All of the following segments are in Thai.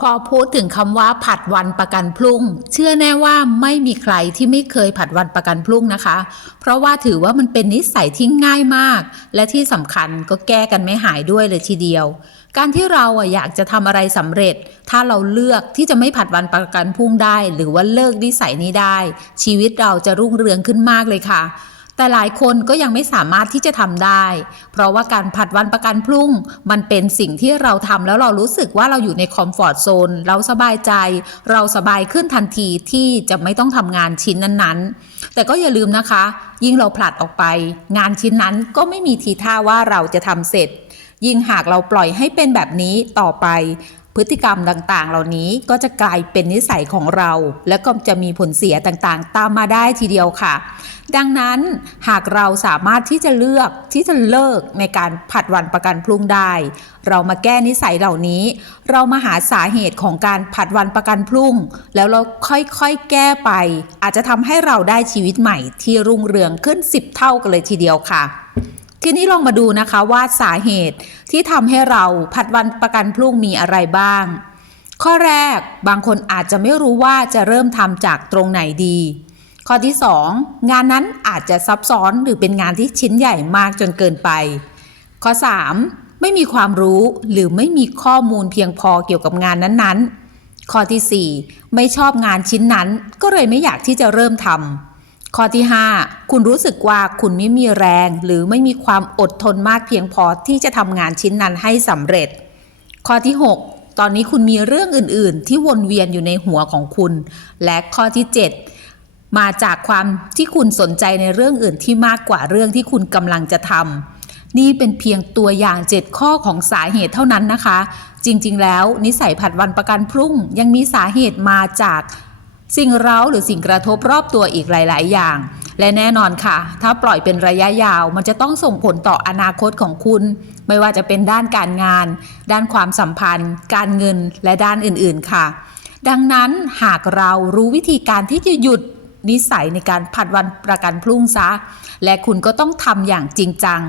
พอพูดถึงคำว่าผัดวันประกันพรุ่ง เชื่อแน่ว่าไม่มีใครที่ไม่เคยผัดวันประกันพรุ่งนะคะ เพราะว่าถือว่ามันเป็นนิสัยที่ง่ายมาก และที่สำคัญก็แก้กันไม่หายด้วยเลยทีเดียว การที่เราอะอยากจะทำอะไรสำเร็จ ถ้าเราเลือกที่จะไม่ผัดวันประกันพรุ่งได้ หรือว่าเลิกนิสัยนี้ได้ ชีวิตเราจะรุ่งเรืองขึ้นมากเลยค่ะ แต่หลายคนก็ยังไม่สามารถที่จะทำได้ เพราะว่าการผัดวันประกันพรุ่ง มันเป็นสิ่งที่เราทำแล้วเรารู้สึกว่าเราอยู่ในคอมฟอร์ทโซนเราสบายใจ เราสบายขึ้นทันทีที่จะไม่ต้องทำงานชิ้นนั้นๆ แต่ก็อย่าลืมนะคะ ยิ่งเราผลัดออกไป งานชิ้นนั้นก็ไม่มีทีท่าว่าเราจะทำเสร็จยิ่งหากเราปล่อยให้เป็นแบบนี้ต่อไป พฤติกรรมต่างๆ เหล่านี้ก็จะกลายเป็นนิสัยของเรา และก็จะมีผลเสียต่างๆ ตามมาได้ทีเดียวค่ะ ดังนั้นหากเราสามารถที่จะเลือกที่จะเลิกในการผัดวันประกันพรุ่งได้ เรามาแก้นิสัยเหล่านี้ เรามาหาสาเหตุของการผัดวันประกันพรุ่ง แล้วเราค่อยๆแก้ไป อาจจะทำให้เราได้ชีวิตใหม่ที่รุ่งเรืองขึ้น 10 เท่ากันเลยทีเดียวค่ะ ทีนี้ลองมาดูนะคะว่าสาเหตุที่ทำให้เราผัดวันประกันพรุ่งมีอะไรบ้าง ข้อแรกบางคนอาจจะไม่รู้ว่าจะเริ่มทำจากตรงไหนดี ข้อที่ 2 งานนั้นอาจจะซับซ้อนหรือเป็นงานที่ชิ้นใหญ่มากจนเกินไป ข้อ 3 ไม่มีความรู้หรือไม่มีข้อมูลเพียงพอเกี่ยวกับงานนั้นๆ ข้อทีสี่4 ไม่ชอบงานชิ้นนั้นก็เลยไม่อยากที่จะเริ่มทำ ข้อที่ 5 คุณรู้สึกว่าคุณไม่มีแรง หรือไม่มีความอดทนมากเพียงพอที่จะทำงานชิ้นนั้นให้สำเร็จ ข้อที่ 6 ตอนนี้คุณมีเรื่องอื่น ๆ ที่วนเวียนอยู่ในหัวของคุณ และข้อที่ 7 มาจากความที่คุณสนใจในเรื่องอื่นที่มากกว่าเรื่องที่คุณกำลังจะทำนี่เป็นเพียงตัวอย่าง 7 ข้อของสาเหตุเท่านั้นนะคะ จริง ๆ แล้ว นิสัยผัดวันประกันพรุ่งยังมีสาเหตุมาจาก สิ่งเร้าหรือสิ่งกระทบรอบตัวอีกหลาย ๆ อย่าง และแน่นอนค่ะ ถ้าปล่อยเป็นระยะยาว มันจะต้องส่งผลต่ออนาคตของคุณ ไม่ว่าจะเป็นด้านการงาน ด้านความสัมพันธ์ การเงินและด้านอื่น ๆ ค่ะ ดังนั้นหากเรารู้วิธีการที่จะหยุด นิสัยในการผัดวันประกันพรุ่งซะ และคุณก็ต้องทำอย่างจริงจัง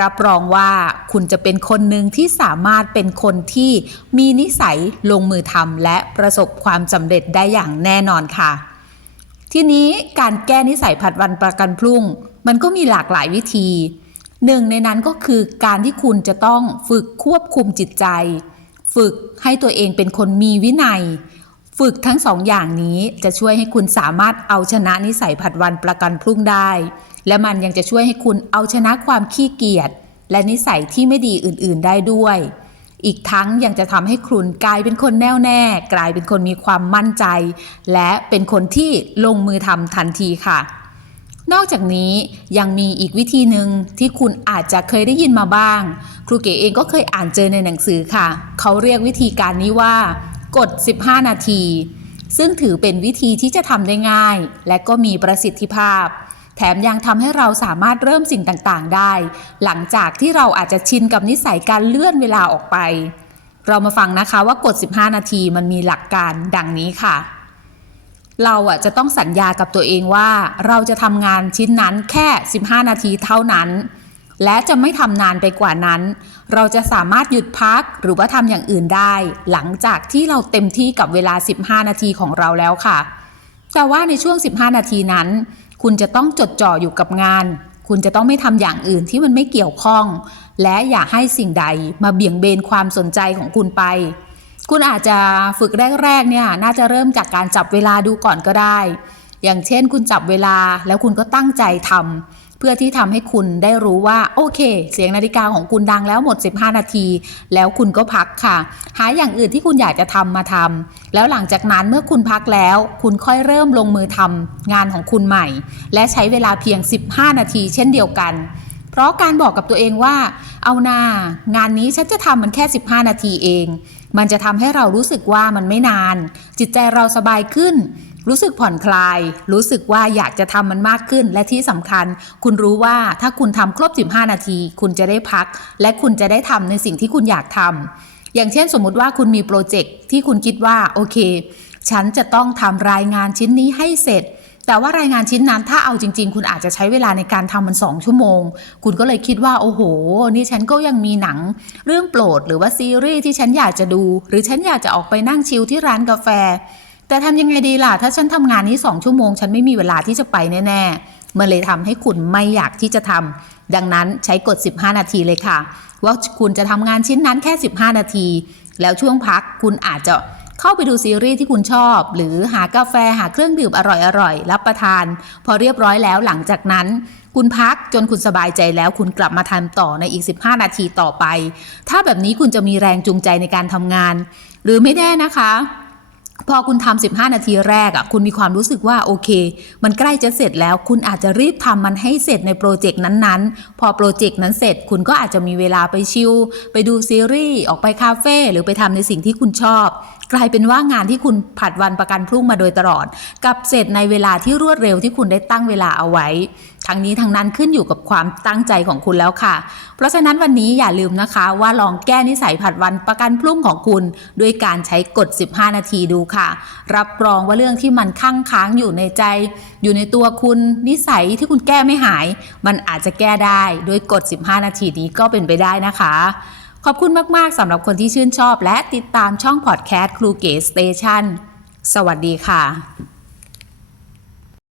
รับรองว่าคุณจะเป็นคนหนึ่งที่สามารถเป็นคนที่มีนิสัยลงมือทำและประสบความสำเร็จได้อย่างแน่นอนค่ะ ทีนี้การแก้นิสัยผัดวันประกันพรุ่ง มันก็มีหลากหลายวิธีหนึ่งในนั้นก็คือการที่คุณจะต้องฝึกควบคุมจิตใจ ฝึกให้ตัวเองเป็นคนมีวินัย ฝึกทั้งสองอย่างนี้จะช่วยให้คุณสามารถเอาชนะนิสัยผัดวันประกันพรุ่งได้ และมันยังจะช่วยให้คุณเอาชนะความขี้เกียจและนิสัยที่ไม่ดีอื่นๆได้ด้วย อีกทั้งยังจะทำให้คุณกลายเป็นคนแน่วแน่ กลายเป็นคนมีความมั่นใจ และเป็นคนที่ลงมือทำทันทีค่ะ นอกจากนี้ยังมีอีกวิธีหนึ่งที่คุณอาจจะเคยได้ยินมาบ้าง ครูเก๋เองก็เคยอ่านเจอในหนังสือค่ะ เขาเรียกวิธีการนี้ว่า กด 15 นาที ซึ่งถือเป็นวิธีที่จะทำได้ง่าย และก็มีประสิทธิภาพ แถมยังทำให้เราสามารถเริ่มสิ่งต่างๆ ได้ หลังจากที่เราอาจจะชินกับนิสัยการเลื่อนเวลาออกไป เรามาฟังนะคะว่ากด 15 นาทีมันมีหลักการดังนี้ค่ะเราอะจะต้องสัญญากับตัวเองว่าเราจะทำงานชิ้นนั้นแค่ 15 นาทีเท่านั้น และจะไม่ทำนานไปกว่านั้น เราจะสามารถหยุดพักหรือว่าทำอย่างอื่นได้ หลังจากที่เราเต็มที่กับเวลา 15 นาทีของเราแล้วค่ะ แต่ว่าในช่วง 15 นาทีนั้น คุณจะต้องจดจ่ออยู่กับงาน คุณจะต้องไม่ทำอย่างอื่นที่มันไม่เกี่ยวข้อง และอย่าให้สิ่งใดมาเบี่ยงเบนความสนใจของคุณไป คุณอาจจะฝึกแรกๆเนี่ยน่าจะเริ่มจากการจับเวลาดูก่อนก็ได้ อย่างเช่น คุณจับเวลาแล้วคุณก็ตั้งใจทำ เพื่อที่ทำให้คุณได้รู้ว่าโอเค เสียงนาฬิกาของคุณดังแล้วหมด 15 นาที แล้วคุณก็พักค่ะ หาอย่างอื่นที่คุณอยากจะทำมาทำแล้วหลังจากนั้นเมื่อคุณพักแล้ว คุณค่อยเริ่มลงมือทำงานของคุณใหม่ และใช้เวลาเพียง 15 นาที เช่นเดียวกันเพราะการบอกกับตัวเองว่า เอานางานนี้ฉันจะทำมันแค่ 15 นาทีเอง มันจะทำให้เรารู้สึกว่ามันไม่นาน จิตใจเราสบายขึ้น รู้สึกผ่อนคลาย รู้สึกว่าอยากจะทำมันมากขึ้น และที่สำคัญ คุณรู้ว่าถ้าคุณทำครบ 15 นาที คุณจะได้พัก และคุณจะได้ทำในสิ่งที่คุณอยากทำอย่างเช่นสมมุติว่าคุณมีโปรเจกต์ที่คุณคิดว่าโอเค ฉันจะต้องทำรายงานชิ้นนี้ให้เสร็จแต่ว่ารายงานชิ้นนั้นถ้าเอาจริง ๆ คุณอาจจะใช้เวลาในการทำมัน 2 ชั่วโมง คุณก็เลยคิดว่า โอ้โห นี่ฉันก็ยังมีหนัง เรื่องโปรดหรือว่าซีรีส์ที่ฉันอยากจะดู หรือฉันอยากจะออกไปนั่งชิลที่ร้านกาแฟ แต่ทำยังไงดีล่ะ ถ้าฉันทำงานนี้2ชั่วโมง ฉันไม่มีเวลาที่จะไปแน่ๆ มันเลยทำให้คุณไม่อยากที่จะทำ ดังนั้นใช้กด 15 นาทีเลยค่ะ ว่าคุณจะทำงานชิ้นนั้นแค่ 15 นาที แล้วช่วงพักคุณอาจจะเข้าไปดูซีรีส์ที่คุณชอบ หรือหากาแฟหาเครื่องดื่มอร่อยๆรับประทาน พอเรียบร้อยแล้วหลังจากนั้น คุณพักจนคุณสบายใจแล้วคุณกลับมาทำต่อในอีก 15 นาทีต่อไป ถ้าแบบนี้คุณจะมีแรงจูงใจในการทำงาน หรือไม่แน่นะคะ พอคุณทำ15 นาทีแรกอะคุณมีความรู้สึกว่าโอเค มันใกล้จะเสร็จแล้ว คุณอาจจะรีบทำมันให้เสร็จในโปรเจกต์นั้นๆ พอโปรเจกต์นั้นเสร็จ คุณก็อาจจะมีเวลาไปชิลไปดูซีรีส์ออกไปคาเฟ่หรือไปทำในสิ่งที่คุณชอบ กลายเป็นว่างานที่คุณผัดวันประกันพรุ่งมาโดยตลอด กับเสร็จในเวลาที่รวดเร็วที่คุณได้ตั้งเวลาเอาไว้ทั้งนี้ทั้งนั้นขึ้นอยู่กับความตั้งใจของคุณแล้วค่ะ เพราะฉะนั้นวันนี้อย่าลืมนะคะ ว่าลองแก้นิสัยผัดวันประกันพรุ่งของคุณ ด้วยการใช้กด15 นาทีดูค่ะ รับรองว่าเรื่องที่มันค้างค้างอยู่ในใจ อยู่ในตัวคุณนิสัยที่คุณแก้ไม่หาย มันอาจจะแก้ได้ด้วยกด15 นาทีนี้ก็เป็นไปได้นะคะขอบคุณมาก ๆ สำหรับคนที่ชื่นชอบและติดตามช่องพอดแคสต์ครูเก๋สเตชันสวัสดีค่ะ